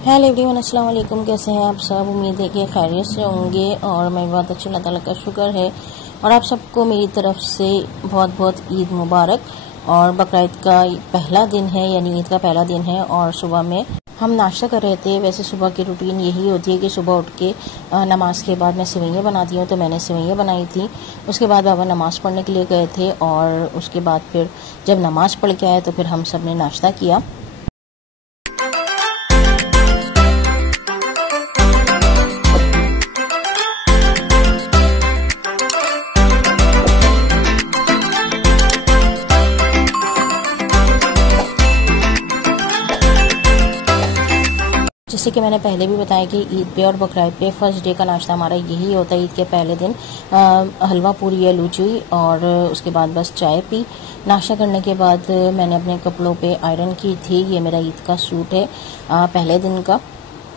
Hello everyone, अस्सलाम वालेकुम। कैसे हैं आप सब? उम्मीद है कि खैरियत से होंगे और मैं बहुत अच्छी, अल्लाह ताला का शुक्र है। और आप सबको मेरी तरफ से बहुत बहुत ईद मुबारक। और बकरीद का पहला दिन है, यानी ईद का पहला दिन है। और सुबह में हम नाश्ता कर रहे थे। वैसे सुबह की रूटीन यही होती है कि सुबह उठ के नमाज के बाद मैं सेवइयाँ बनाती हूँ, तो मैंने सेवइयाँ बनाई थी। उसके बाद बाबा नमाज पढ़ने के लिए गए थे और उसके बाद फिर जब नमाज पढ़ के आए तो फिर हम सब ने नाश्ता किया। जैसे कि मैंने पहले भी बताया कि ईद पे और बकरीद पे फर्स्ट डे का नाश्ता हमारा यही होता है। ईद के पहले दिन हलवा पूरी या लूची और उसके बाद बस चाय पी। नाश्ता करने के बाद मैंने अपने कपड़ों पे आयरन की थी। ये मेरा ईद का सूट है पहले दिन का,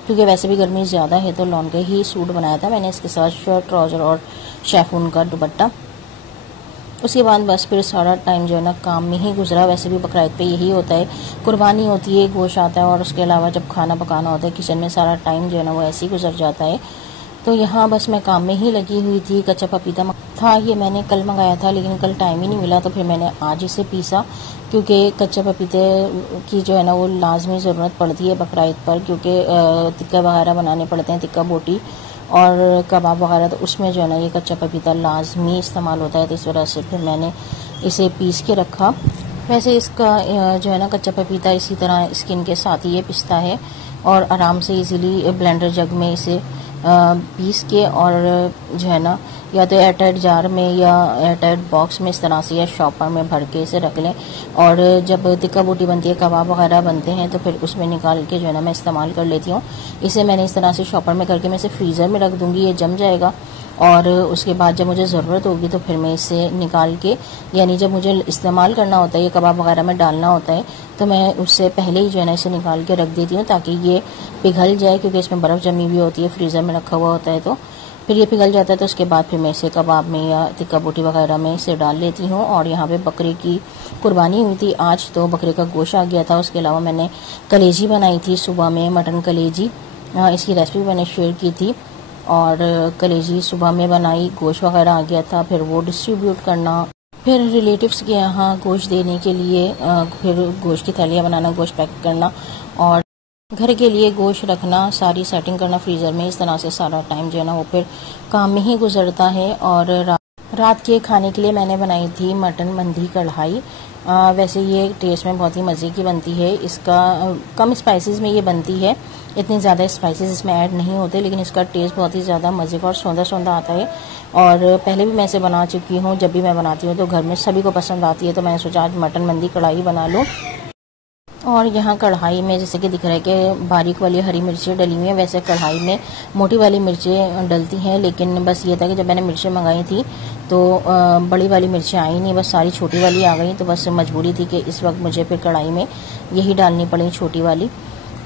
क्योंकि वैसे भी गर्मी ज़्यादा है तो लॉन का ही सूट बनाया था मैंने। इसके साथ शर्ट, ट्राउज़र और शेफून का दुपट्टा। उसके बाद बस फिर सारा टाइम जो है ना काम में ही गुजरा। वैसे भी बकरीद पे यही होता है, कुर्बानी होती है, गोश्त आता है और उसके अलावा जब खाना पकाना होता है किचन में, सारा टाइम जो है ना वो ऐसे ही गुजर जाता है। तो यहाँ बस मैं काम में ही लगी हुई थी। कच्चा पपीता था, ये मैंने कल मंगाया था लेकिन कल टाइम ही नहीं मिला, तो फिर मैंने आज इसे पीसा, क्योंकि कच्चे पपीते की जो है ना वो लाजमी ज़रूरत पड़ती है बकरीद पर, क्योंकि टिक्का वगैरह बनाने पड़ते हैं, टिक्का बोटी और कबाब वगैरह, तो उसमें जो है ना ये कच्चा पपीता लाजमी इस्तेमाल होता है। तो इस वजह से फिर मैंने इसे पीस के रखा। वैसे इसका जो है ना कच्चा पपीता इसी तरह स्किन के साथ ही ये पिसता है और आराम से इजीली ब्लेंडर जग में इसे पीस के और जो है ना या तो एयरटाइट जार में या एयरटाइट बॉक्स में इस तरह से या शॉपर में भर के इसे रख लें। और जब टिक्का बोटी बनती है, कबाब वगैरह बनते हैं, तो फिर उसमें निकाल के जो है ना मैं इस्तेमाल कर लेती हूँ। इसे मैंने इस तरह से शॉपर में करके मैं इसे फ्रीज़र में रख दूँगी, ये जम जाएगा। और उसके बाद जब मुझे ज़रूरत होगी तो फिर मैं इसे निकाल के, यानी जब मुझे इस्तेमाल करना होता है, ये कबाब वगैरह में डालना होता है, तो मैं उससे पहले ही जो है ना इसे निकाल के रख देती हूँ ताकि ये पिघल जाए, क्योंकि इसमें बर्फ़ जमी हुई होती है, फ्रीज़र में रखा हुआ होता है। तो फिर ये पिघल जाता है तो उसके बाद फिर मैं इसे कबाब में या टिक्का बोटी वगैरह में इसे डाल लेती हूँ। और यहाँ पे बकरे की कुर्बानी हुई थी आज, तो बकरे का गोश्त आ गया था। उसके अलावा मैंने कलेजी बनाई थी सुबह में, मटन कलेजी। इसकी रेसिपी मैंने शेयर की थी। और कलेजी सुबह में बनाई, गोश्त वगैरह आ गया था, फिर वो डिस्ट्रीब्यूट करना, फिर रिलेटिव्स के यहाँ गोश्त देने के लिए, फिर गोश्त की थैलियाँ बनाना, गोश्त पैक करना और घर के लिए गोश्त रखना, सारी सेटिंग करना फ्रीज़र में। इस तरह से सारा टाइम जो है ना वो फिर काम में ही गुजरता है। और रात के खाने के लिए मैंने बनाई थी मटन मंदी कढ़ाई। वैसे ये टेस्ट में बहुत ही मज़े की बनती है। इसका कम स्पाइसेस में ये बनती है, इतने ज़्यादा स्पाइसेस इसमें ऐड नहीं होते, लेकिन इसका टेस्ट बहुत ही ज़्यादा मज़े का और सौंधा सौंधा आता है। और पहले भी मैं इसे बना चुकी हूँ, जब भी मैं बनाती हूँ तो घर में सभी को पसंद आती है। तो मैंने सोचा आज मटन मंदी कढ़ाई बना लूँ। और यहाँ कढ़ाई में जैसे कि दिख रहा है कि बारीक वाली हरी मिर्चें डली हुई हैं। वैसे कढ़ाई में मोटी वाली मिर्चें डलती हैं, लेकिन बस ये था कि जब मैंने मिर्चें मंगाई थी तो बड़ी वाली मिर्चें आई नहीं, बस सारी छोटी वाली आ गई। तो बस मजबूरी थी कि इस वक्त मुझे फिर कढ़ाई में यही डालनी पड़ी, छोटी वाली।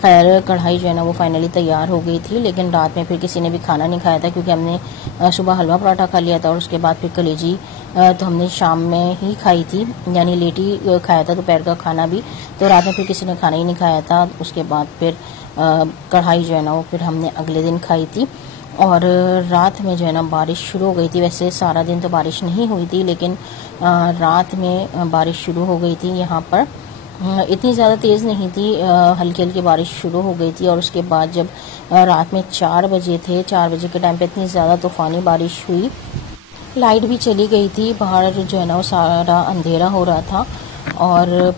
खैर कढ़ाई जो है ना वो फाइनली तैयार हो गई थी, लेकिन रात में फिर किसी ने भी खाना नहीं खाया था, क्योंकि हमने सुबह हलवा पराठा खा लिया था और उसके बाद फिर कलेजी तो हमने शाम में ही खाई थी, यानी लेट ही खाया था दोपहर का खाना भी। तो रात में फिर किसी ने खाना ही नहीं खाया था। उसके बाद फिर कढ़ाई जो है ना वो फिर हमने अगले दिन खाई थी। और रात में जो है ना बारिश शुरू हो गई थी। वैसे सारा दिन तो बारिश नहीं हुई थी, लेकिन रात में बारिश शुरू हो गई थी। यहाँ पर इतनी ज़्यादा तेज़ नहीं थी, हल्की हल्की बारिश शुरू हो गई थी। और उसके बाद जब रात में 4 बजे थे, 4 बजे के टाइम पे इतनी ज़्यादा तूफ़ानी बारिश हुई, लाइट भी चली गई थी। बाहर जो है ना वो सारा अंधेरा हो रहा था और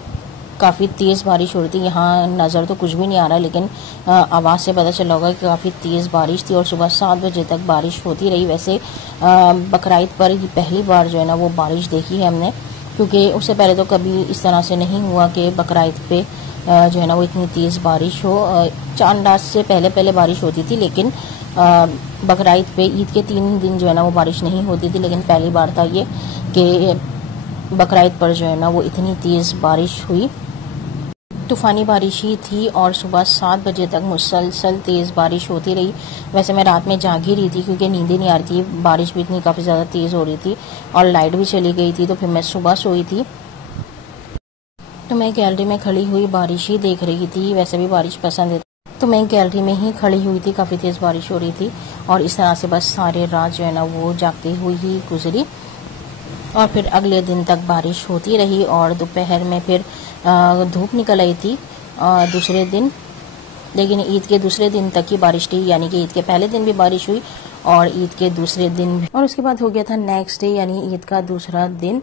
काफ़ी तेज़ बारिश हो रही थी। यहाँ नज़र तो कुछ भी नहीं आ रहा, लेकिन आवाज़ से पता चला होगा कि काफ़ी तेज़ बारिश थी और सुबह 7 बजे तक बारिश होती रही। वैसे बकरीद पर पहली बार जो है ना वो बारिश देखी है हमने, क्योंकि उससे पहले तो कभी इस तरह से नहीं हुआ कि बकरीद पे जो है ना वो इतनी तेज़ बारिश हो। चांद रात से पहले पहले बारिश होती थी, लेकिन बकरीद पे ईद के 3 दिन जो है ना वो बारिश नहीं होती थी। लेकिन पहली बार था ये कि बकरीद पर जो है ना वो इतनी तेज़ बारिश हुई। तूफ़ानी बारिश ही थी और सुबह 7 बजे तक मुसलसल तेज़ बारिश होती रही। वैसे मैं रात में जाग ही रही थी, क्योंकि नींद ही नहीं आ रही थी, बारिश भी इतनी काफ़ी ज़्यादा तेज़ हो रही थी और लाइट भी चली गई थी। तो फिर मैं सुबह सोई थी, तो मैं गैलरी में खड़ी हुई बारिश ही देख रही थी। वैसे भी बारिश पसंद है। तो मैं गैलरी में ही खड़ी हुई थी, काफ़ी तेज़ बारिश हो रही थी और इस तरह से बस सारे रात जो है ना वो जागती हुई ही गुजरी। और फिर अगले दिन तक बारिश होती रही और दोपहर में फिर धूप निकल आई थी दूसरे दिन। लेकिन ईद के दूसरे दिन तक ही बारिश थी, यानी कि ईद के पहले दिन भी बारिश हुई और ईद के दूसरे दिन भी। और उसके बाद हो गया था नेक्स्ट डे, यानी ईद का दूसरा दिन।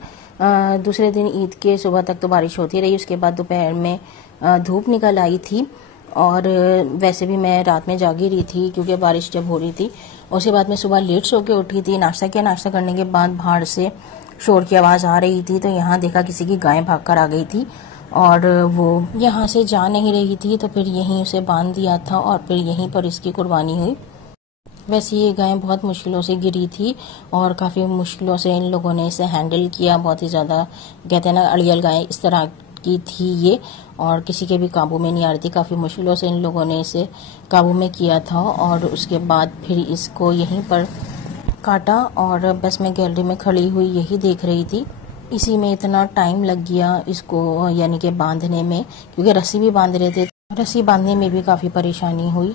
दूसरे दिन ईद के सुबह तक तो बारिश होती रही, उसके बाद दोपहर में धूप निकल आई थी। और वैसे भी मैं रात में जागी रही थी क्योंकि बारिश जब हो रही थी। उसके बाद मैं सुबह लेट सो के उठी थी, नाश्ता किया। नाश्ता करने के बाद बाहर से शोर की आवाज़ आ रही थी, तो यहाँ देखा किसी की गाय भागकर आ गई थी और वो यहाँ से जा नहीं रही थी, तो फिर यहीं उसे बांध दिया था और फिर यहीं पर इसकी कुर्बानी हुई। वैसे ये गाय बहुत मुश्किलों से गिरी थी और काफ़ी मुश्किलों से इन लोगों ने इसे हैंडल किया। बहुत ही ज़्यादा, कहते हैं ना, अड़ियल गाय इस तरह की थी ये, और किसी के भी काबू में नहीं आ रही थी। काफ़ी मुश्किलों से इन लोगों ने इसे काबू में किया था और उसके बाद फिर इसको यहीं पर काटा। और बस मैं गैलरी में खड़ी हुई यही देख रही थी। इसी में इतना टाइम लग गया इसको, यानी कि बांधने में, क्योंकि रस्सी भी बांध रहे थे। रस्सी बांधने में भी काफ़ी परेशानी हुई।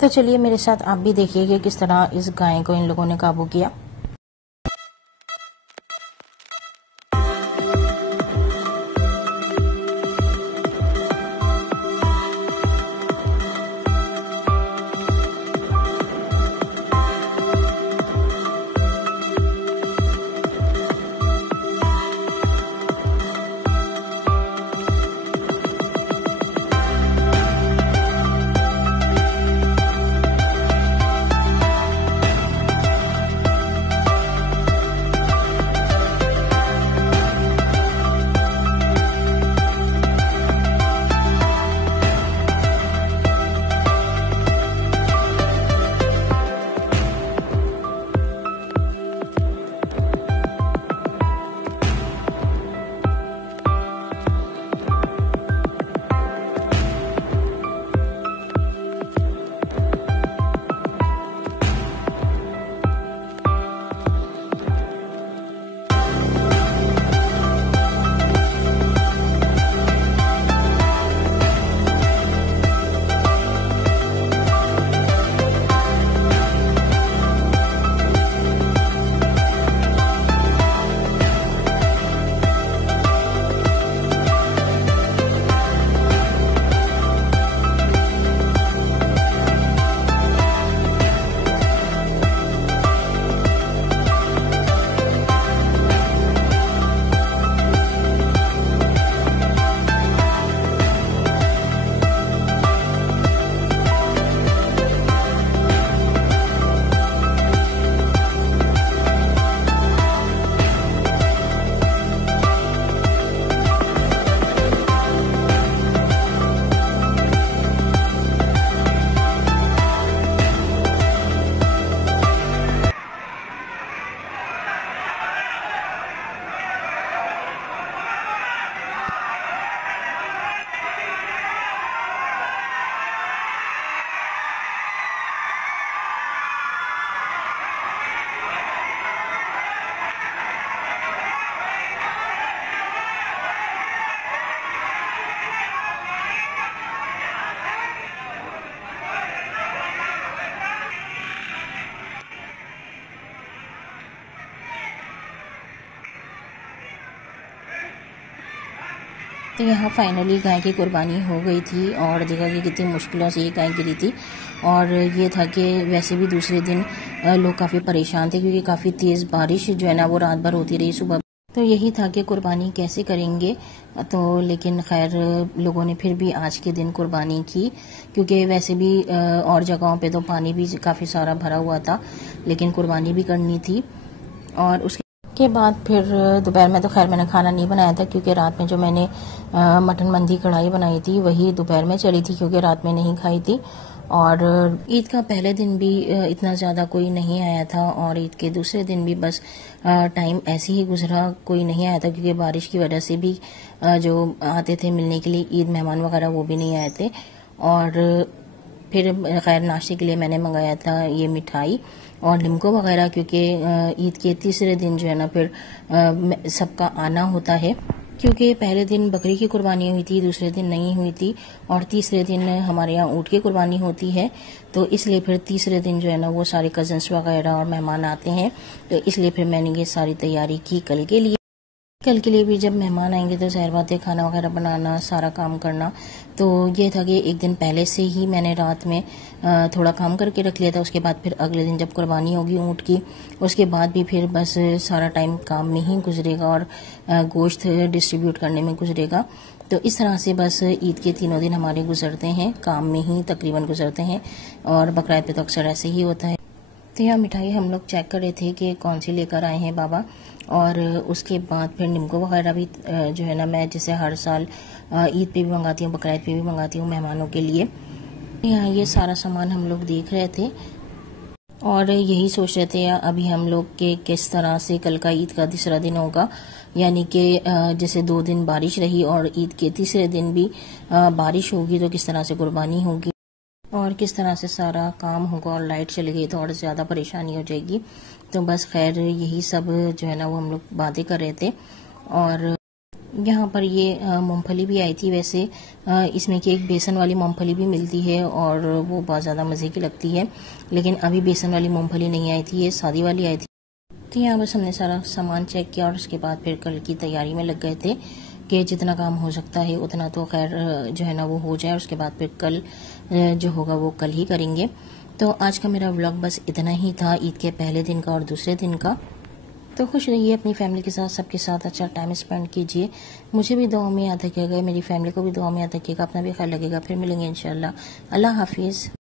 तो चलिए मेरे साथ आप भी देखिए कि किस तरह इस गाय को इन लोगों ने काबू किया। तो यहाँ फाइनली गाय की कुर्बानी हो गई थी और देखा कि कितनी मुश्किलों से ये गाय गिरी थी। और ये था कि वैसे भी दूसरे दिन लोग काफ़ी परेशान थे क्योंकि काफ़ी तेज़ बारिश जो है ना वो रात भर होती रही सुबह। तो यही था कि कुर्बानी कैसे करेंगे, तो लेकिन खैर लोगों ने फिर भी आज के दिन कुर्बानी की, क्योंकि वैसे भी और जगहों पे तो पानी भी काफ़ी सारा भरा हुआ था, लेकिन कुर्बानी भी करनी थी। और उसके के बाद फिर दोपहर में तो खैर मैंने खाना नहीं बनाया था, क्योंकि रात में जो मैंने मटन मंदी कढ़ाई बनाई थी वही दोपहर में चली थी, क्योंकि रात में नहीं खाई थी। और ईद का पहले दिन भी इतना ज़्यादा कोई नहीं आया था और ईद के दूसरे दिन भी बस टाइम ऐसे ही गुजरा, कोई नहीं आया था, क्योंकि बारिश की वजह से भी जो आते थे मिलने के लिए ईद मेहमान वगैरह वो भी नहीं आए थे। और फिर खैर नाश्ते के लिए मैंने मंगाया था ये मिठाई और लिमको वगैरह, क्योंकि ईद के तीसरे दिन जो है ना फिर सबका आना होता है। क्योंकि पहले दिन बकरी की कुर्बानी हुई थी, दूसरे दिन नहीं हुई थी और तीसरे दिन हमारे यहाँ ऊँट की कुर्बानी होती है। तो इसलिए फिर तीसरे दिन जो है ना वो सारे कज़न्स वगैरह और मेहमान आते हैं, तो इसलिए फिर मैंने ये सारी तैयारी की कल के लिए। कल के लिए भी जब मेहमान आएंगे तो ज़ाहिर बात है खाना वगैरह बनाना, सारा काम करना। तो ये था कि एक दिन पहले से ही मैंने रात में थोड़ा काम करके रख लिया था। उसके बाद फिर अगले दिन जब कुर्बानी होगी ऊँट की, उसके बाद भी फिर बस सारा टाइम काम में ही गुजरेगा और गोश्त डिस्ट्रीब्यूट करने में गुजरेगा। तो इस तरह से बस ईद के तीनों दिन हमारे गुजरते हैं, काम में ही तकरीबन गुजरते हैं। और बकरा ईद पे तो अक्सर ऐसे ही होता है। तो यहाँ मिठाई हम लोग चेक कर रहे थे कि कौन सी लेकर आए हैं बाबा। और उसके बाद फिर निम्को वगैरह भी जो है ना, मैं जैसे हर साल ईद पे भी मंगाती हूँ, बकरा ईद पे भी मंगाती हूँ मेहमानों के लिए। यहाँ ये सारा सामान हम लोग देख रहे थे और यही सोच रहे थे अभी हम लोग के किस तरह से कल का ईद का तीसरा दिन होगा। यानी कि जैसे 2 दिन बारिश रही और ईद के तीसरे दिन भी बारिश होगी, तो किस तरह से कुर्बानी होगी और किस तरह से सारा काम होगा। और लाइट चली गई तो और ज़्यादा परेशानी हो जाएगी। तो बस खैर यही सब जो है ना वो हम लोग बातें कर रहे थे। और यहाँ पर ये मूंगफली भी आई थी। वैसे इसमें कि एक बेसन वाली मूंगफली भी मिलती है और वो बहुत ज़्यादा मज़े की लगती है, लेकिन अभी बेसन वाली मूंगफली नहीं आई थी, ये सादी वाली आई थी। तो यहाँ बस हमने सारा सामान चेक किया और उसके बाद फिर कल की तैयारी में लग गए थे कि जितना काम हो सकता है उतना तो खैर जो है ना वो हो जाए। उसके बाद फिर कल जो होगा वो कल ही करेंगे। तो आज का मेरा व्लॉग बस इतना ही था, ईद के पहले दिन का और दूसरे दिन का। तो खुश रहिए अपनी फैमिली के साथ, सबके साथ अच्छा टाइम स्पेंड कीजिए। मुझे भी दुआ में याद रखिएगा, मेरी फैमिली को भी दुआ में याद रखिएगा, अपना भी ख्याल लगेगा। फिर मिलेंगे इंशाल्लाह। अल्लाह हाफिज़।